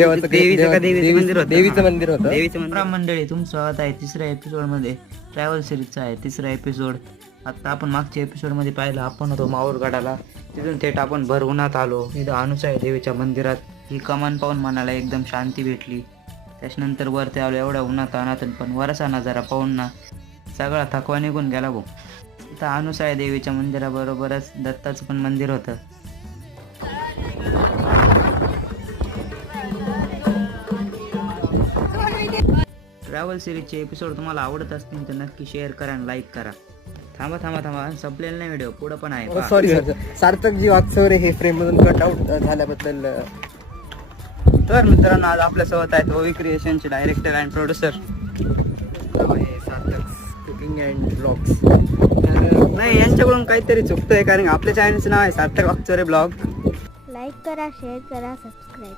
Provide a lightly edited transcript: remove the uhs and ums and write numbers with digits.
देवीचं मंदिर होतं. मंडळी तुमचं स्वागत आहे तिसऱ्या एपिसोड मध्ये. ट्रॅव्हल सिरीजचा आहे तिसरा एपिसोड. आता आपण मागच्या एपिसोड मध्ये पाहिलं, आपण होतो माहूरगडाला. तिथून थेट आपण भर उन्हात आलो. तिथं अनुसाई देवीच्या मंदिरात ही कमान पाहून मनाला एकदम शांती भेटली. त्याच्यानंतर वरती आलो एवढ्या उन्हात अनातून, पण वरचा नजारा पाहून ना सगळा थकवा निघून गेला भाऊ. इथं अनुसाई देवीच्या मंदिराबरोबरच दत्ताचं पण मंदिर होतं. ट्रॅव्हल सिरीजचे एपिसोड तुम्हाला आवडत असतील तर नक्की शेअर करा आणि लाईक करा. थांबा संपलेला नाही व्हिडिओ, पुढं पण आहे. सॉरी सार्थकजी वागचौरे हे फ्रेम मधून कट आउट झाल्याबद्दल. तर मित्रांनो, आज आपल्यासोबत आहेत ओवी क्रिएशनचे director and producer Sarthak cooking and blogs. नाही, यांच्याकडून काहीतरी चुकतंय, कारण आपल्या चॅनलचं नाव आहे सार्थक वागचौरे ब्लॉग. लाईक करा, शेअर करा, सबस्क्राईब